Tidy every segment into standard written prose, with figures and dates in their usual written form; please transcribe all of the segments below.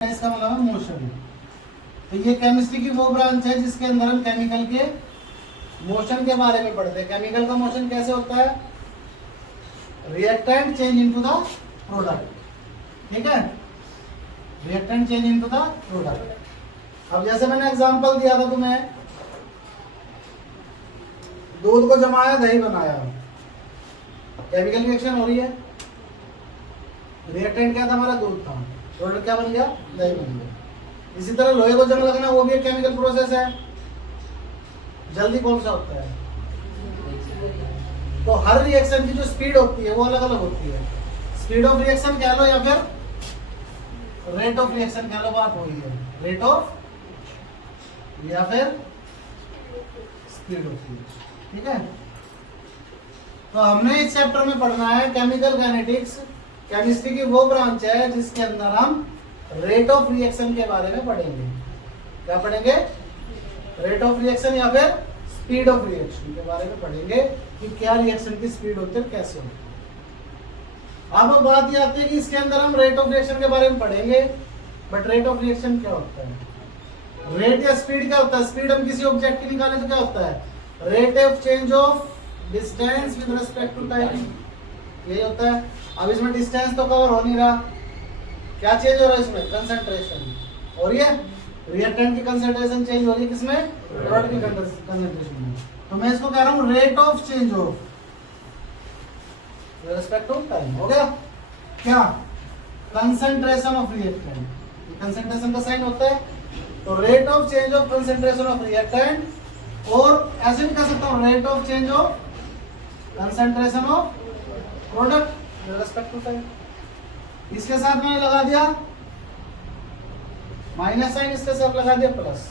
इसका मतलब है मोशन। तो ये केमिस्ट्री की वो ब्रांच है जिसके अंदर हम केमिकल के मोशन के बारे में पढ़ते हैं। केमिकल का मोशन कैसे होता है? Reactant change into the product. ठीक है, reactant change into the product. अब जैसे मैंने एग्जांपल दिया था तुम्हें, दूध को जमाया, दही बनाया, केमिकल रिएक्शन हो रही है। रिएक्टेंट क्या था? हमारा दूध था। प्रोडक्ट क्या बन गया? दही बन गया। इसी तरह लोहे को जंग लगना, वो भी एक केमिकल प्रोसेस है। जल्दी कौन सा होता है? तो हर रिएक्शन की जो स्पीड होती है वो अलग अलग होती है। स्पीड ऑफ रिएक्शन कह लो या फिर रेट ऑफ रिएक्शन कह लो, बात वही है। रेट ऑफ या फिर स्पीड होती है। ठीक है, तो हमने इस चैप्टर में पढ़ना है केमिकल काइनेटिक्स। केमिस्ट्री की वो ब्रांच है जिसके अंदर हम रेट ऑफ रिएक्शन के बारे में पढ़ेंगे। क्या पढ़ेंगे? रेट ऑफ रिएक्शन या फिर स्पीड ऑफ रिएक्शन के बारे में पढ़ेंगे कि क्या रिएक्शन की स्पीड होती है, कैसे होती है। अब बात ये आती है कि इसके अंदर हम रेट ऑफ रिएक्शन के बारे में पढ़ेंगे, बट रेट ऑफ रिएक्शन क्या होता है? रेट या स्पीड क्या होता है? स्पीड हम किसी ऑब्जेक्ट की निकालें तो क्या होता है? Rate of change of distance with respect to time, यही होता है। अब इसमें डिस्टेंस तो कवर हो नहीं रहा, क्या चेंज हो रहा है इसमें? कंसंट्रेशन हो रही है। रिएक्टेंट की कंसंट्रेशन चेंज हो रही है किसमें? प्रोडक्ट की कंसंट्रेशन में। तो मैं इसको कह रहा हूं rate of change of with respect to time. हो गया क्या? कंसंट्रेशन ऑफ रिएक्टेंट, कंसंट्रेशन का साइन होता है। तो rate of change of concentration of reactant, और ऐसे भी कह सकता हूं rate of change of concentration of product with respect to time. इसके साथ मैंने लगा दिया माइनस साइन, इसके साथ लगा दिया प्लस।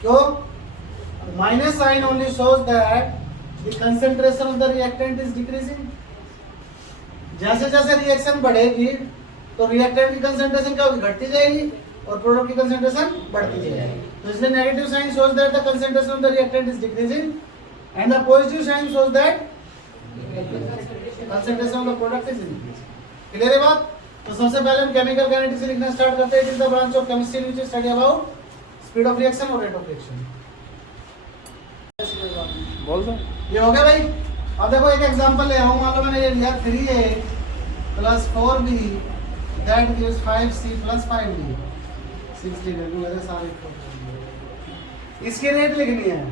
क्यों? Minus sign only shows that the concentration of the reactant is decreasing. जैसे जैसे रिएक्शन बढ़ेगी तो रिएक्टेंट की कंसंट्रेशन क्या होगी? घटती जाएगी, और प्रोडक्ट की कंसंट्रेशन बढ़ती जाएगी। तो इसलिए negative sign shows that the concentration of the reactant is decreasing, and the positive sign shows that concentration of the product is increasing. Clear है बात? तो सबसे पहले हम केमिकल काइनेटिक्स से लिखना स्टार्ट करते हैं। It is the branch of chemistry which study about speed of reaction और रेट ऑफ रिएक्शन। बोल दो। ये हो गया भाई। अब देखो एक एग्जांपल ले रहा हूं। मान लो मैंने ये लिया 3A + 4B that gives 5C + 5D 60 value सारे। इसकी रेट लिखनी है।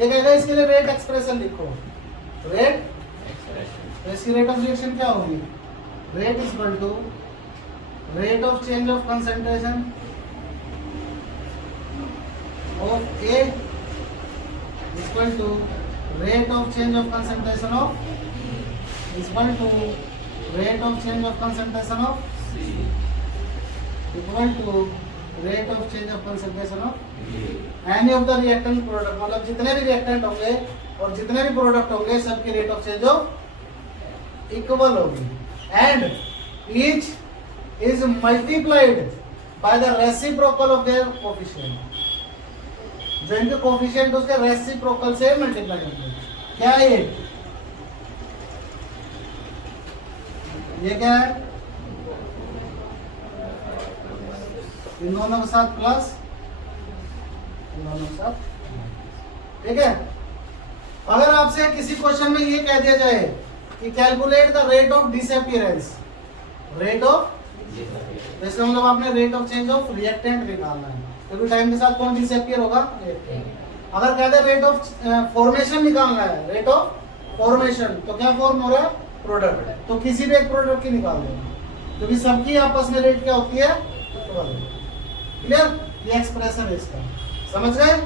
ये कहेगा इसके लिए रेट एक्सप्रेशन लिखो। रेट, तो इसकी रेट ऑफ रिएक्शन क्या होगी? Rate is equal to rate of change of concentration of A is equal to rate of change of concentration of is equal to rate of change of concentration of C equal to rate of change of concentration of any of the reactant product। मतलब जितने भी reactant होंगे और जितने भी product होंगे सबकी rate of change of equal होगी, and each is multiplied by the reciprocal of their coefficient. जो इनके कोएफिशिएंट उसके रेसिप्रोकल से मल्टीप्लाई करते हैं। क्या है ये क्या है? इन दोनों के साथ प्लस, इन दोनों के साथ। ठीक है, अगर आपसे किसी क्वेश्चन में ये कह दिया जाए कि calculate the rate of disappearance, rate of, इसका मतलब आपने rate of change of reactant निकालना है, क्योंकि टाइम के साथ कौन डिसअपीयर होगा? रिएक्टेंट। अगर कहते हैं रेट ऑफ फॉर्मेशन निकालना है, रेट ऑफ फॉर्मेशन, तो क्या फॉर्म हो रहा है? प्रोडक्ट। तो किसी भी एक प्रोडक्ट की निकाल देना, क्योंकि सबकी आपस में रेट क्या होती है? क्लियर? ये एक्सप्रेशन है इसका। समझ गए?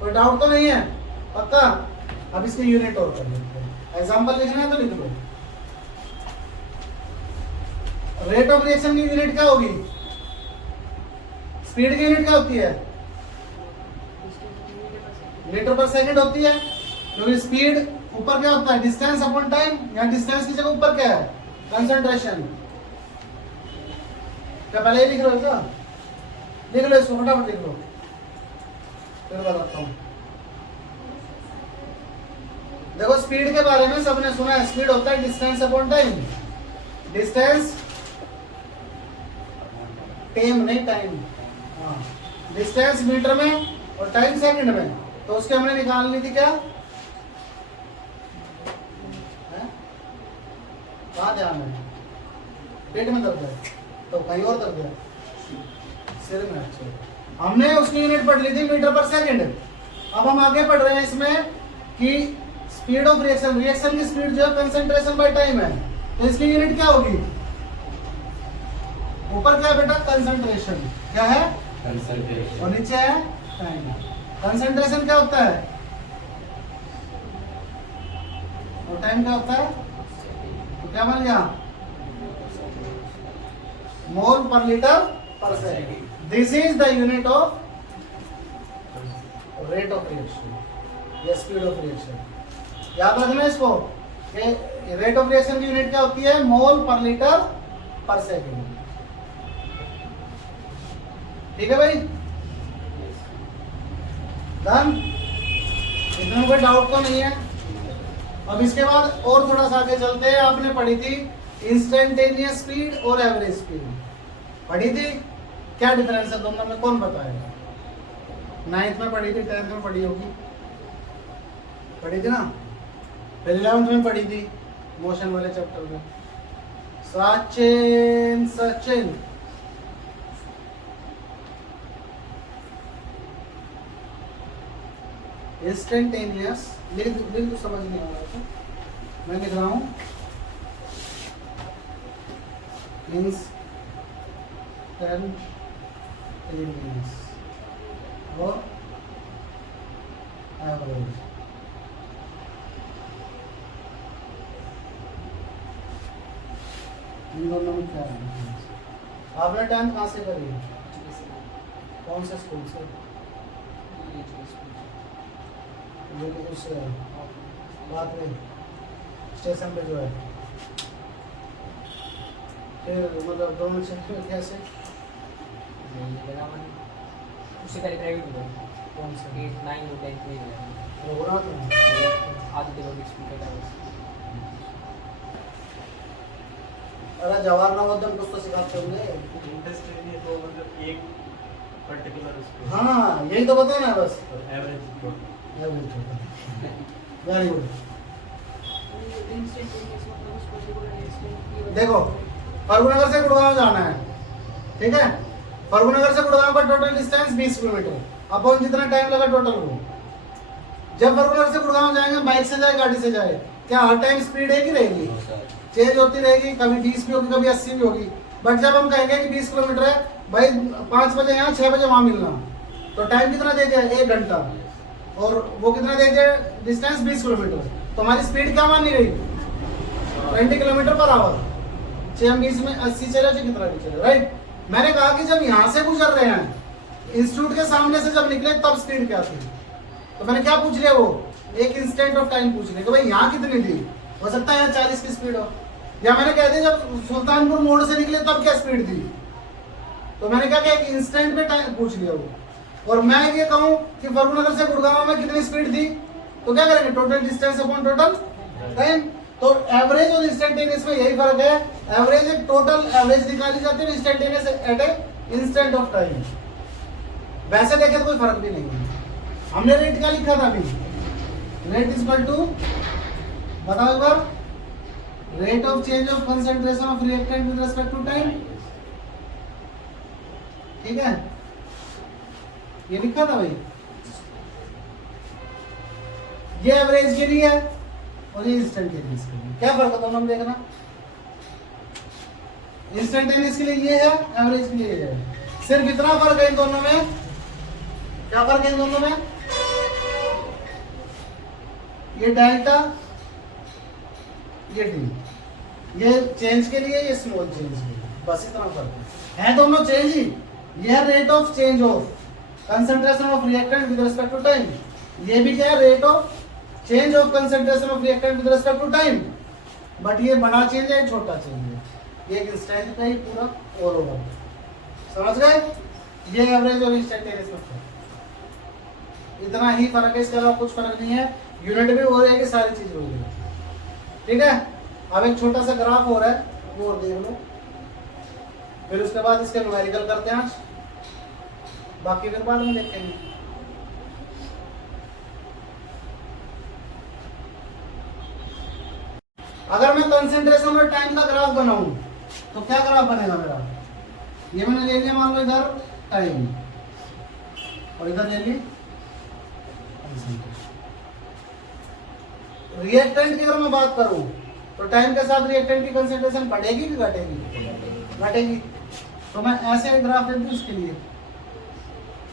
कोई डाउट तो नहीं है? पक्का? अब इसके यूनिट और कर लेते हैं। एग्जांपल लिखना है तो लिख लो। रेट ऑफ रिएक्शन की यूनिट क्या होगी? स्पीड की यूनिट क्या होती है? मीटर पर सेकंड होती है। क्योंकि स्पीड ऊपर क्या होता है? Distance upon time. यहाँ डिस्टेंस की जगह ऊपर क्या है? कंसंट्रेशन। क्या पहले ही लिख रहे हो क्या? लिख लो इसको, फटाफट लिख लो, फिर बताता हूँ। देखो स्पीड के बारे में सबने सुना है, स्पीड होता है डिस्टेंस अपॉन टाइम। डिस्टेंस टेम नहीं टाइम, हाँ डिस्टेंस मीटर में और टाइम सेकंड में, तो उसके हमने निकालनी थी क्या, कहाँ ध्यान है, पेट में दर्द है तो कहीं और दर्द है, सिर में। अच्छा हमने उसकी यूनिट पढ़ ली थी मीटर पर सेकंड। अब हम आगे पढ़ रहे हैं इसमें कि स्पीड ऑफ रिएक्शन, रिएक्शन की स्पीड जो है कंसंट्रेशन बाय टाइम है, तो इसकी यूनिट क्या होगी, ऊपर क्या है बेटा कंसंट्रेशन, क्या है कंसंट्रेशन, और नीचे है टाइम। कंसंट्रेशन क्या होता है और टाइम क्या होता है, तो क्या बन गया मोल पर लीटर पर second. This is the unit of rate of reaction या स्पीड ऑफ रिएक्शन। याद रखना इसको कि रेट ऑफ रिएक्शन की यूनिट क्या होती है, मोल पर लीटर पर सेकंड। ठीक है भाई, डन, इसमें कोई डाउट तो नहीं है। अब इसके बाद और थोड़ा सा आगे चलते हैं। आपने पढ़ी थी इंस्टेंटेनियस स्पीड और एवरेज स्पीड, पढ़ी थी, क्या डिफरेंस है दोनों में, कौन बताएगा, 9th में पढ़ी थी, 10th में पढ़ी होगी, पढ़ी थी ना, फिर 11th में पढ़ी थी मोशन वाले चैप्टर में। सचिन सचिन इंस्टेंटेनियस लिख तो समझ नहीं आ रहा था, मैं लिख रहा हूं इंस्टेंटेनियस और एवरेज। इन दोनों में क्या है, आपने 10th कहाँ से करी है, कौन से स्कूल से, ये तो कुछ बात नहीं, स्टेशन पे जो है, फिर मतलब दोनों चेक कैसे, उसी का प्राइवेट में कौन सा 8 9 और 10 में है, वो रहा था आदि लोग स्पीकर का बस। अरे जवाहर नवोदय कुछ तो सिखाते होंगे, इंटरेस्ट नहीं है तो मतलब एक पर्टिकुलर उसको, हाँ यही तो बताया ना बस, एवरेज वेरी गुड। देखो फर्गुनगर से गुड़गांव जाना है, ठीक है, फर्गुनगर से गुड़गांव का टोटल डिस्टेंस 20 किलोमीटर, अपन जितना टाइम लगा टोटल वो। जब फर्गुनगर से गुड़गांव जाएंगे, बाइक से जाए गाड़ी से जाए, क्या हर टाइम स्पीड एक ही रहेगी, चेंज होती रहेगी, कभी 20 भी होगी कभी 80 भी होगी। बट जब हम कहेंगे कि 20 किलोमीटर है भाई, 5 बजे यहाँ 6 बजे वहां मिलना, तो टाइम कितना दे दिया, 1 घंटा, और वो कितना दे दिया डिस्टेंस 20 किलोमीटर, तो हमारी स्पीड क्या मानी गई 20 किलोमीटर पर आवर। 6 में 80 चले तो कितना भी चले, राइट। मैंने कहा कि जब यहाँ से गुजर रहे हैं, इंस्टीट्यूट के सामने से जब निकले तब स्पीड क्या थी, तो मैंने क्या पूछ लिया, वो एक इंस्टेंट ऑफ टाइम पूछ लिया कि भाई यहाँ कितनी थी, हो सकता है यहाँ 40 की स्पीड हो, या मैंने कह दिया जब सुल्तानपुर मोड़ से निकले तब क्या स्पीड थी, तो मैंने क्या एक इंस्टेंट में टाइम पूछ लिया वो। और मैं ये कहूँ कि फर्गुनगर से गुड़गांव में कितनी स्पीड थी, तो क्या करेंगे total distance upon total time. तो एवरेज और इंस्टेंटेनियस में यही फर्क है, एवरेज एक टोटल एवरेज निकाली जाती है, instantaneous at a instant of time. वैसे देखे तो कोई फर्क भी नहीं है। हमने रेट क्या लिखा था अभी, रेट इज इक्वल टू, बताओ एक बार, rate of change of concentration of reactant with respect to time, ठीक है, ये लिखा था भाई। ये एवरेज के लिए है और ये इंस्टेंटेनियस के लिए, क्या फर्क है दोनों में देखना, इंस्टेंटेनियस के लिए ये है, एवरेज के लिए ये है, सिर्फ इतना फर्क है इन दोनों में। क्या फर्क है इन दोनों में, ये डेल्टा, ये डी, ये चेंज के लिए, ये स्मॉल चेंज के लिए, बस इतना फर्क है दोनों चेंज ही। ये है rate of change of concentration of reactant with respect to time, ये भी क्या है rate of change of concentration of reactant with respect to time. But ये बड़ा चेंज है, छोटा चेंज है, ये एक इंस्टेंट का ही पूरा ऑल ओवर, समझ गए। ये एवरेज और इंस्टेंटेनियस में इतना ही फर्क है, इसके अलावा कुछ फर्क नहीं है। यूनिट भी हो रही है, सारी चीज हो रही है, ठीक है। अब एक छोटा सा ग्राफ हो रहा है, वो और देख लो। फिर उसके बाद इसके न्यूमेरिकल करते हैं आज, बाकी फिर बाद में देखेंगे। अगर मैं कंसेंट्रेशन और टाइम का ग्राफ बनाऊं तो क्या ग्राफ बनेगा मेरा? ये मैंने ले लिया मान लो इधर टाइम और इधर ले ली कंसेंट्रेशन। रिएक्टेंट की अगर मैं बात करूं तो टाइम के साथ रिएक्टेंट की कंसेंट्रेशन बढ़ेगी कि घटेगी? घटेगी। तो मैं ऐसे ग्राफ देती हूँ उसके लिए,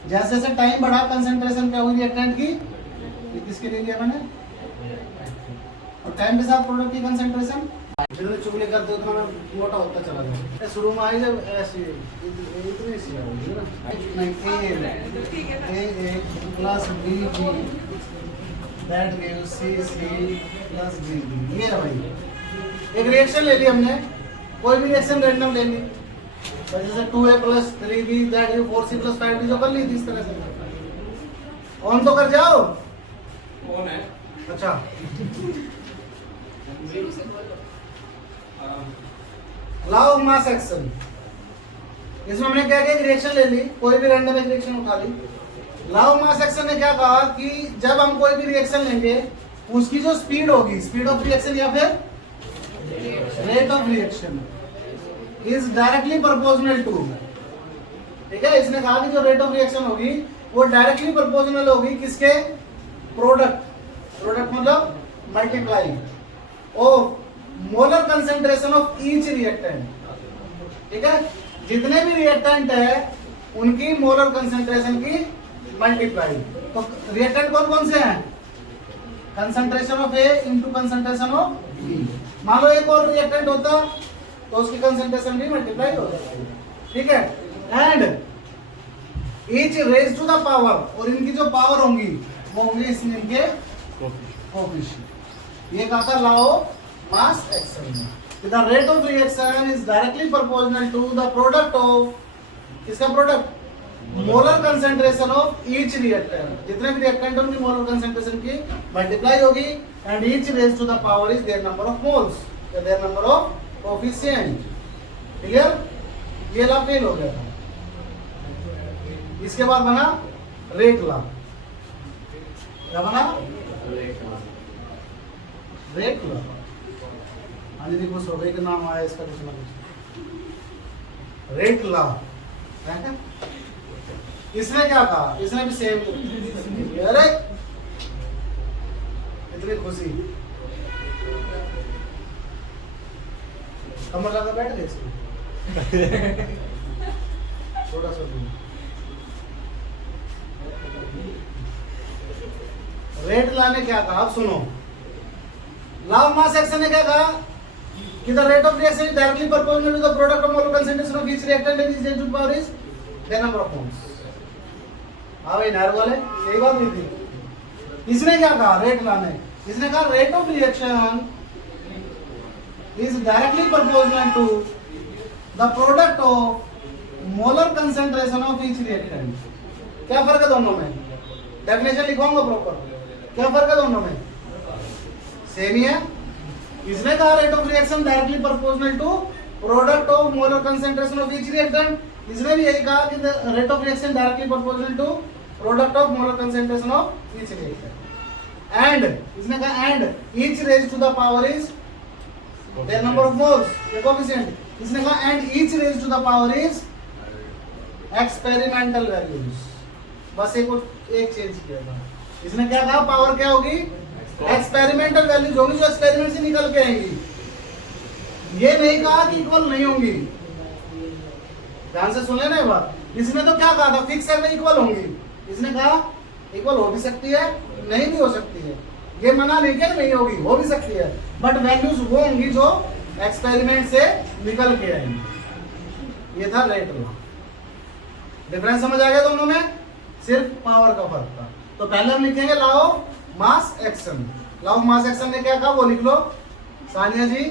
जैसे जैसे टाइम बढ़ा कंसेंट्रेशन क्या हुई रिएक्टेंट की, ये किसके लिए लिया मैंने, और टाइम के साथ प्रोडक्ट की कंसेंट्रेशन जितने चुगली करते उतना मैं मोटा होता चला गया। शुरू में आई जब ऐसी इतनी सी आई A plus B B that gives C C plus B B. ये है भाई, एक रिएक्शन ले ली हमने, कोई भी रिएक्शन रैंडम ले ली, जैसे 2a plus 3b that gives 4c plus 5b, जो कर ली थी इस तरह से। ऑन तो कर जाओ, कौन है? अच्छा लॉ मास एक्शन, इसमें हमने क्या किया, रिएक्शन ले ली, कोई भी रैंडम एक रिएक्शन उठा ली। लॉ मास एक्शन ने क्या कहा कि जब हम कोई भी रिएक्शन लेंगे उसकी जो स्पीड होगी, स्पीड ऑफ रिएक्शन या फिर rate of reaction is directly proportional to, ठीक है। इसने कहा कि जो रेट ऑफ रिएक्शन होगी वो डायरेक्टली प्रोपोर्शनल होगी किसके, प्रोडक्ट, प्रोडक्ट मतलब multiply of molar concentration of each reactant, ठीक है। जितने भी रिएक्टेंट है उनकी मोलर कंसेंट्रेशन की मल्टीप्लाई। तो रिएक्टेंट कौन कौन से हैं, concentration of A into concentration of B. मान लो एक और रिएक्टेंट होता तो उसकी कंसेंट्रेशन भी मल्टीप्लाई हो जाती, ठीक है। And each raise to the power, और इनकी जो पावर होंगी वो होंगी इनके कोफिशिएंट। ये कहा था लॉ ऑफ मास एक्शन में, the rate of reaction is directly proportional to the product of, किसका product, molar concentration of each reactant. जितने भी रिएक्टेंट उनकी मोलर कंसेंट्रेशन की मल्टीप्लाई होगी, and each raise to the power is their number of moles, their number of coefficient. Clear? ये law fail हो गया था। इसके बाद बना रेट लॉ। क्या बना? Rate law. दीदी खुश हो गई कि नाम आया इसका कुछ ना कुछ, रेट लॉ। इसने क्या कहा, इसने भी सेम, अरे इतनी खुशी, कमर लगा बैठ गए इसको थोड़ा सा दूर। रेट लॉ ने क्या कहा, अब सुनो। लॉ ऑफ मास एक्शन ने क्या कहा कि the rate of reaction is directly proportional to the product of molar concentration of each reactant and its reactant power is the number of moles। हाँ भाई नायर वाले यही बात हुई थी। इसने क्या कहा, रेट लॉ ने, इसने कहा rate of reaction is directly proportional to the product of molar concentration of each reactant। क्या फर्क है दोनों में? डेफिनेशन लिखवाऊंगा प्रॉपर। क्या फर्क है दोनों में? सेम ही है। इसने कहा rate of reaction directly proportional to product of molar concentration of each reactant. इसने भी यही कहा कि rate of reaction directly proportional to product of molar concentration of each reactant. And इसने कहा and each raise to the power is their number of moles, ये coefficient. इसने कहा and each raise to the power is experimental values. बस एक change किया था। इसने क्या कहा, पावर क्या होगी, एक्सपेरिमेंटल वैल्यूज होंगी जो एक्सपेरिमेंट से निकल के आएंगी। ये नहीं कहा कि इक्वल नहीं होंगी, ध्यान से सुन लेना ये बात। इसने तो क्या कहा था, फिक्स है इक्वल होंगी। इसने कहा इक्वल हो भी सकती है, नहीं भी हो सकती है। ये मना नहीं किया नहीं होगी, हो भी सकती है, बट वैल्यूज वो होंगी जो एक्सपेरिमेंट से निकल के आएंगी। ये था रेट लॉ। डिफरेंस समझ आ गया दोनों में? सिर्फ पावर का फर्क था। तो पहले हम लिखेंगे law of mass action. Law of mass action ने क्या कहा वो लिख लो सानिया जी।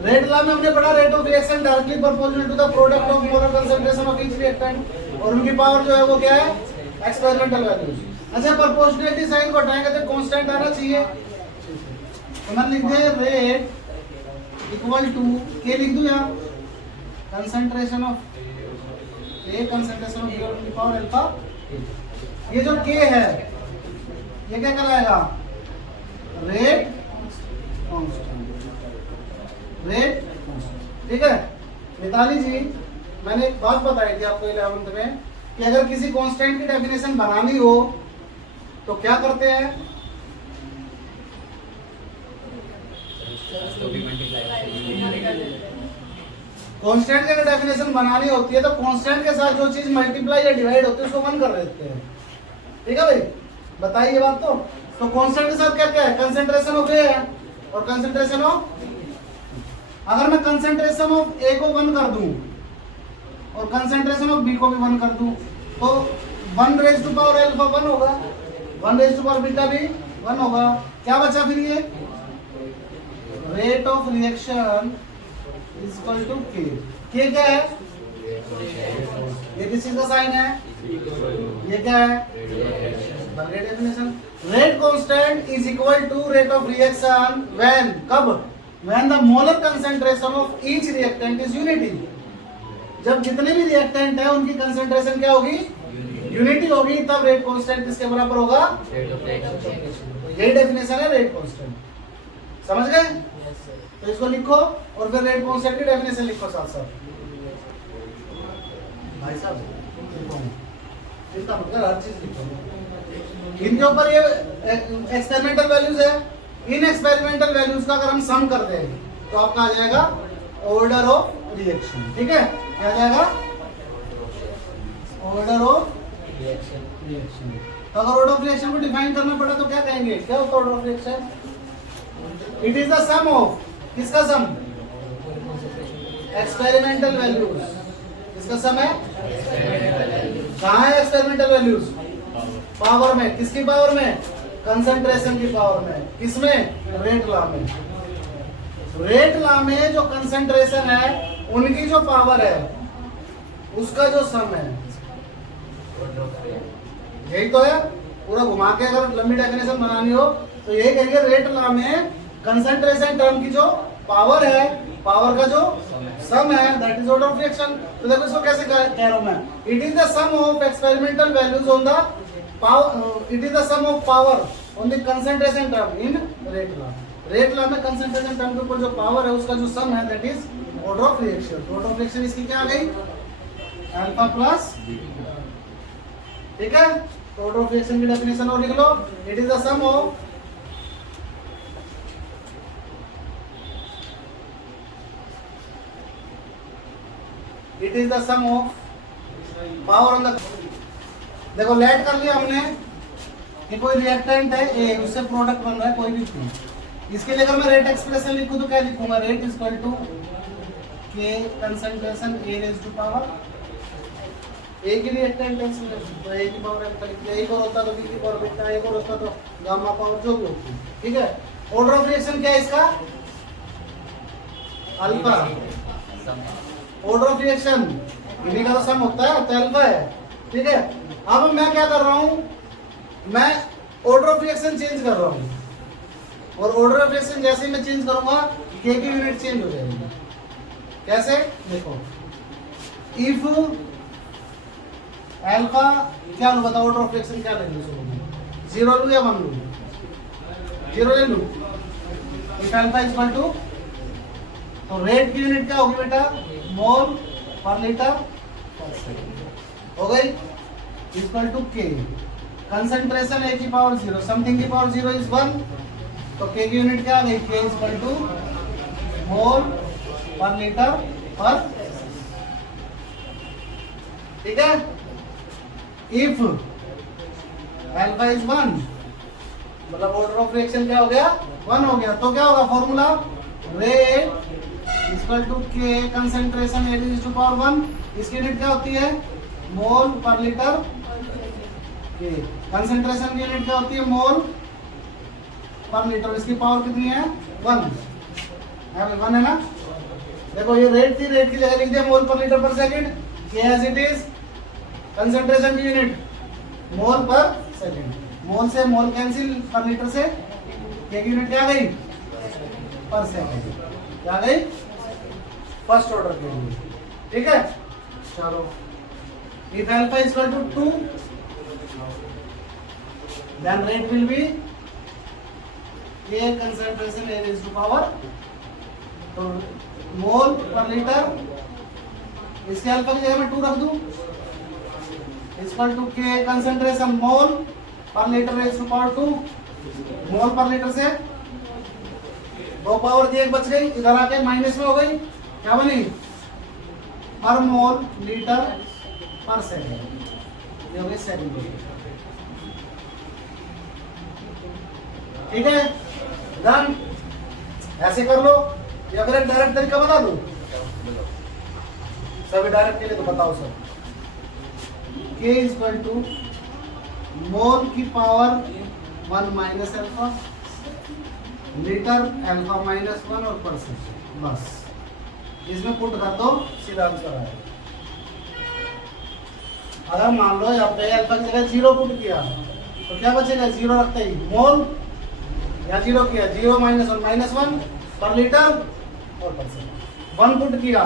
रेट लॉ में हमने पढ़ा rate of reaction directly proportional to the product of molar concentration of each reactant, और उनकी पावर जो है वो क्या है, एक्सपेरिमेंटल वैल्यूज। अच्छा, प्रोपोर्शनलिटी साइन को हटाएंगे तो कांस्टेंट आना चाहिए। तो मैं लिख दे रेट इक्वल टू के लिख दूं यहाँ, कंसंट्रेशन ऑफ के, कंसंट्रेशन ऑफ की पावर अल्फा। ये जो के है ये क्या कहलाएगा, रेट कांस्टेंट, रेट कांस्टेंट। ठीक है मिताली जी, मैंने एक बात बताई थी आपको 11th में कि अगर किसी कांस्टेंट की डेफिनेशन बनानी हो तो क्या करते हैं, कांस्टेंट की अगर डेफिनेशन बनानी होती है तो कांस्टेंट के साथ जो चीज मल्टीप्लाई या डिवाइड होती है उसको 1 कर देते हैं। ठीक है भाई, बताइए बात। तो कांस्टेंट के साथ क्या क्या है, कंसंट्रेशन ऑफ ए है और कंसंट्रेशन ऑफ, अगर मैं कंसंट्रेशन ऑफ ए को 1 कर दूं और कंसंट्रेशन ऑफ बी को भी 1 कर दूं तो 1 रेज़ टू पावर अल्फा 1 होगा, 1 रेज़ टू पावर बीटा भी 1 होगा। क्या बचा फिर, ये rate of reaction is equal to K क्या है, ये किस चीज का साइन है, ये क्या है, definition. Rate constant is equal to rate of reaction when, कब, when the molar concentration of each reactant is unity. जब जितने भी रिएक्टेंट है उनकी कंसंट्रेशन क्या होगी, यूनिटी होगी, तब रेट कांस्टेंट किसके बराबर होगा, यही डेफिनेशन है रेट कांस्टेंट। समझ गए, तो इसको लिखो और फिर रेट कांस्टेंट की डेफिनेशन लिखो साथ साथ। भाई साहब चिंता मत कर, हर चीज लिखो। इनके ऊपर ये एक्सपेरिमेंटल वैल्यूज है, इन एक्सपेरिमेंटल वैल्यूज का अगर हम सम कर दें तो आपका आ जाएगा ऑर्डर ऑफ रिएक्शन। ठीक है, क्या आ जाएगा, ऑर्डर ऑफ रिएक्शन। तो अगर ऑर्डर ऑफ रिएक्शन को डिफाइन करना पड़ा तो क्या कहेंगे, क्या होता है order of reaction, it is the sum of, किसका सम, एक्सपेरिमेंटल वैल्यूज, किसका सम है, कहाँ है एक्सपेरिमेंटल वैल्यूज, पावर में, किसकी पावर में, कंसंट्रेशन की पावर में, किसमें, रेट लॉ में। रेट लॉ में जो कंसंट्रेशन है उनकी जो पावर है उसका जो सम है, यही तो है। पूरा घुमा के अगर लंबी डेफिनेशन बनानी हो तो यही कहेंगे, रेट लॉ में कंसंट्रेशन टर्म की जो पावर है, पावर का जो सम है, that is order of reaction. तो देखो इसको कैसे कह रहा हूं मैं, it is the sum of experimental values on the power, it is the sum of power on the concentration term in rate law. Rate law में कंसंट्रेशन टर्म के ऊपर जो पावर है उसका जो सम है that is order of reaction. Order of reaction इसकी क्या आ गई, अल्फा प्लस। ठीक है, तो ऑर्डर ऑफ रिएक्शन की डेफिनेशन और लिख लो, it is the sum of it is the sum of power on the, देखो लेट कर लिया हमने कि कोई रिएक्टेंट है ए, उससे प्रोडक्ट बन रहा है कोई भी चीज। इसके लिए अगर मैं रेट एक्सप्रेशन लिखूं तो क्या लिखूंगा, rate is equal to K concentration A raise to power, A की रिएक्टेंट है तो ए की पावर अल्फा लिख दिया, एक और होता तो बी की पावर बीटा, एक और होता तो गामा पावर, जो भी होती है। ठीक है, ऑर्डर ऑफ रिएक्शन क्या है इसका, अल्फा। ऑर्डर ऑफ रिएक्शन इन्हीं का सम होता है तो अल्फा है। ठीक है, अब मैं क्या कर रहा हूं, मैं ऑर्डर ऑफ रिएक्शन चेंज कर रहा हूं और ऑर्डर ऑफ रिएक्शन जैसे ही मैं चेंज करूंगा के की यूनिट चेंज हो जाएगी। कैसे, देखो, इफ अल्फा क्या लो बताओ, ऑर्डर ऑफ रिएक्शन क्या लेंगे, 0 लूं या 1 लूं, 0 ले लूं। If alpha is equal to, तो रेट की यूनिट क्या होगी बेटा, मोल पर लीटर पर सेकंड हो गई, इक्वल टू के। कंसंट्रेशन ए की पावर 0, समथिंग की पावर 0 इज 1, तो के की यूनिट क्या आ गई, के इज इक्वल टू मोल पर लीटर पर। ठीक है, इफ अल्फा इज 1 मतलब ऑर्डर ऑफ रिएक्शन क्या हो गया, 1 हो गया, तो क्या होगा formula, rate equal to K concentration A raise to power 1, इसकी यूनिट क्या होती है, मोल पर लीटर के। कंसंट्रेशन की यूनिट क्या होती है, मोल पर लीटर, इसकी पावर कितनी है, 1 है ना। देखो ये रेट थी, रेट की जगह लिख दिया मोल पर लीटर पर सेकंड, के एज इट इज। कंसंट्रेशन की यूनिट मोल पर सेकंड, मोल से मोल कैंसिल, पर लीटर से के की यूनिट क्या आ गई, पर सेकंड। क्या गई फर्स्ट ऑर्डर के लिए, ठीक है। चलो if alpha is equal to 2 then rate will be K concentration A raised to power, तो मोल पर लीटर, इसके अल्फा की जगह में 2 रख दूं, इक्वल टू K कंसंट्रेशन मोल पर लीटर रेज़ टू पावर 2, मोल पर लीटर से 2 पावर की 1 बच गई, इधर आके माइनस में हो गई, क्या बनी पर मोल लीटर पर सेकंड, ये हो गई सेकंड, ठीक है। डन, ऐसे कर लो या फिर एक डायरेक्ट तरीका बता दूं, सभी डायरेक्ट के लिए तो बताओ sir. K is equal to mole की power 1 minus alpha litre alpha minus 1 और परसेंट, बस इसमें पुट कर दो, सीधा आंसर आएगा। अगर मान लो यहाँ पे अल्फा की जगह 0 पुट किया तो क्या बचेगा, 0 रखते ही मोल, या 0 किया 0 माइनस 1 माइनस 1 पर लीटर और परसेंट, 1 पुट किया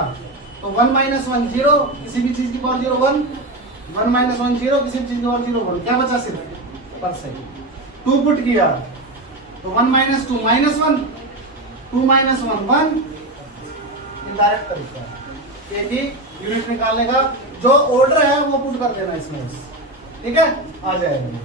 तो 1 माइनस 1 0, किसी भी चीज की पावर 0 1, 1 माइनस 1 0, किसी भी चीज की पावर 0 1, क्या बचा सिर्फ परसेंट। 2 पुट किया तो 1 माइनस 2 माइनस 1, 2 माइनस 1 1, इनडायरेक्ट तरीका है कि यूनिट निकालने का, जो ऑर्डर है वो पुट कर देना इसमें, ठीक है, आ जाएगा।